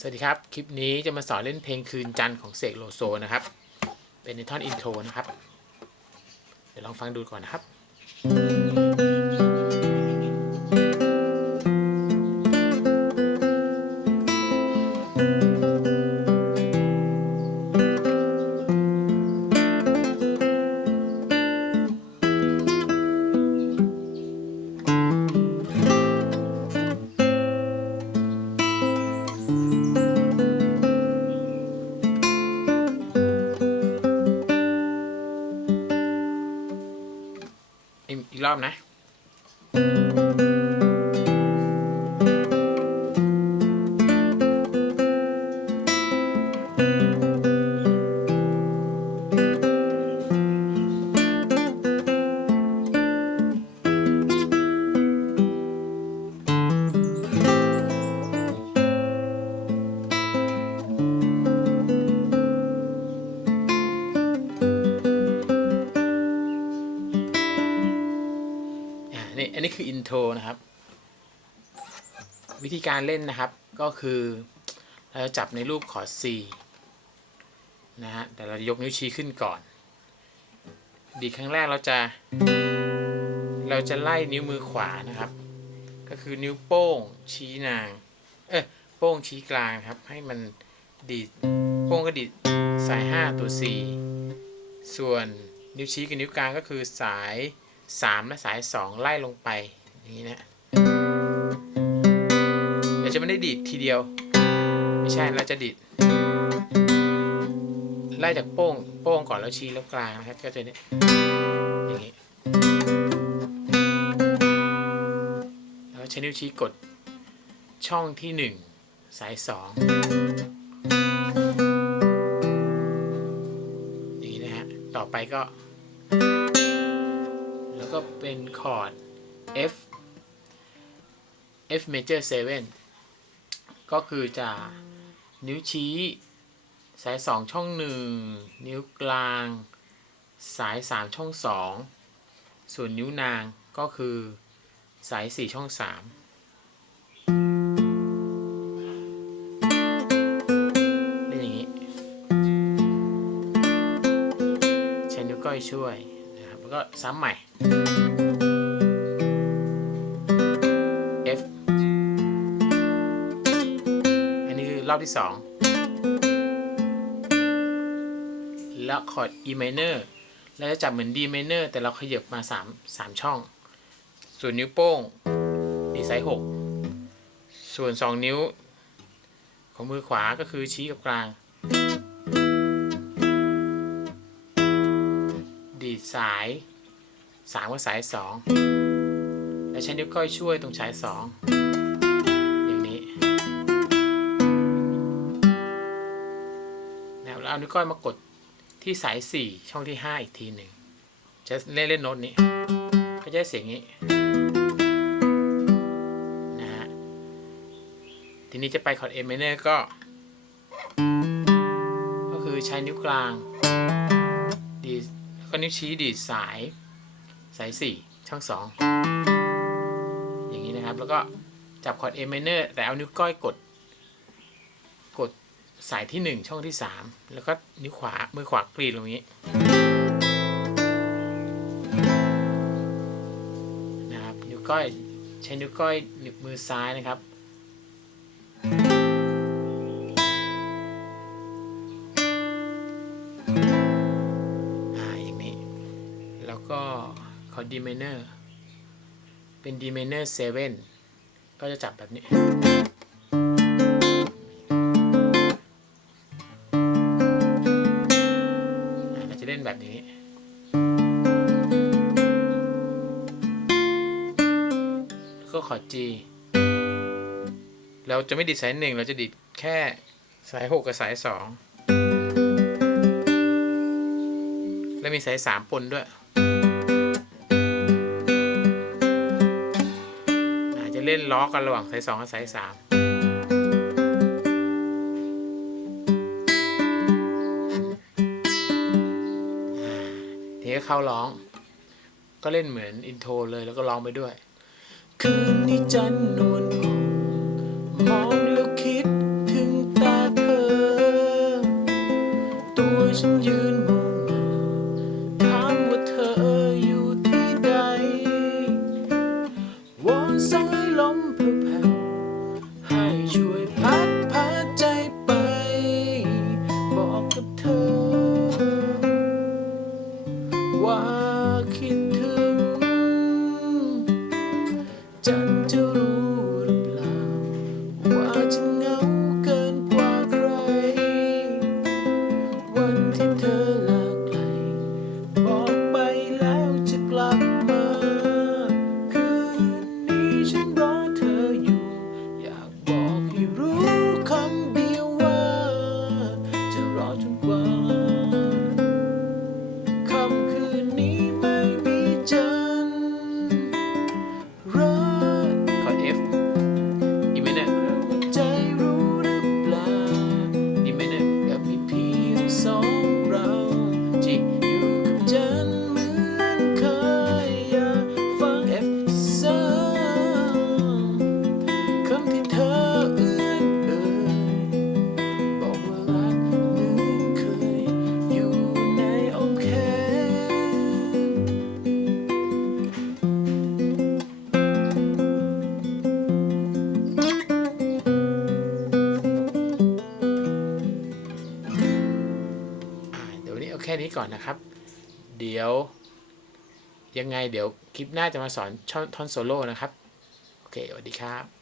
สวัสดีครับ คลิปนี้จะมาสอนเล่นเพลงคืนจันทร์ของเสกโลโซนะครับ เป็นในท่อนอินโทรนะครับ เดี๋ยวลองฟังดูก่อนนะครับ อีกอีกรอบนะ นี่คืออินโทรนะครับ วิธีการเล่นนะครับก็คือเราจะจับในรูปคอร์ด C นะฮะแต่เรายกนิ้วชี้ขึ้นก่อน ดีครั้งแรกเราจะ เราจะไล่นิ้วมือขวานะครับ ก็คือนิ้วโป้งชี้นาง เอ้ยโป้งชี้กลางครับ ให้มันดีดโป้งก็ดีดสาย 5 ตัว C ส่วนนิ้วชี้กับนิ้วกลางก็คือสาย 3 และสาย 2 ไล่ลงไปนี้นะเดี๋ยวจะไม่ได้ดีดทีเดียว ไม่ใช่เราจะดีดไล่จากโป้งโป้งก่อนแล้วชี้แล้วกลางนะครับก็จะเนี่ยอย่างนี้แล้วใช้นิ้วชี้กดช่องที่ 1 สาย2อย่างนี้นะฮะ ต่อไปก็ แล้วก็เป็นคอร์ด F F major 7 ก็คือจะนิ้วชี้ สาย 2 ช่อง 1 นิ้วกลาง สาย 3 ช่อง 2 ส่วนนิ้วนางก็คือสาย 4 ช่อง3เล่นอย่างนี้ใช้นิ้วก้อยช่วยนะครับแล้วก็ซ้ำใหม่ F อันนี้คือรอบที่สองแล้วคอร์ด E minor เราจะจับเหมือน D minor แต่เราขยับมา 3 3 ช่อง ส่วนนิ้วโป้งดีไซน์6ส่วน 2 นิ้ว ของมือขวาก็คือชี้กับกลาง ดีดสาย 3กับสาย2และใช้นิ้วก้อยช่วยตรงสาย2อย่างนี้นะครับแล้วเอานิ้วก้อยมากดที่สาย4ช่องที่5อีกทีหนึ่งจะเล่นเล่นโน้ตนี้ ก็จะได้เสียงนี้นะฮะทีนี้จะไปคอร์ด A minor ก็ ก็คือใช้นิ้วกลางดีแล้วก็นิ้วชี้ดีดสาย สาย4ช่อง2อย่างนี้นะครับ แล้วก็จับคอร์ด A minor แต่เอานิ้วก้อยกด กดสายที่ 1 ช่องที่ 3 แล้วก็นิ้วขวามือขวากรีดลงนี้นะครับนิ้วก้อยใช้นิ้วก้อยนิ้วมือซ้ายนะครับก็ อ่าอย่างนี้แล้วก็คอร์ด D minor เป็น D minor 7ก็จะจับแบบนี้ เราจะเล่นแบบนี้ แล้วก็คอร์ด G เราจะไม่ดิดสายหนึ่งเราจะดิดแค่สาย6กับสาย2และมีสาย3ปนด้วย เล่นล้อกันระหว่างสายสองกับสายสามทีนี้เข้าร้อง ก็เล่นเหมือนอินโทรเลยแล้วก็ร้องไปด้วย คืนนี้จันนวลอมองแล้วคิดถึงตาเธอ ตัวฉันยืนบน แค่นี้ก่อนนะครับ เดี๋ยวยังไงเดี๋ยวคลิปหน้าจะมาสอนท่อนโซโล่นะครับ โอเคสวัสดีครับ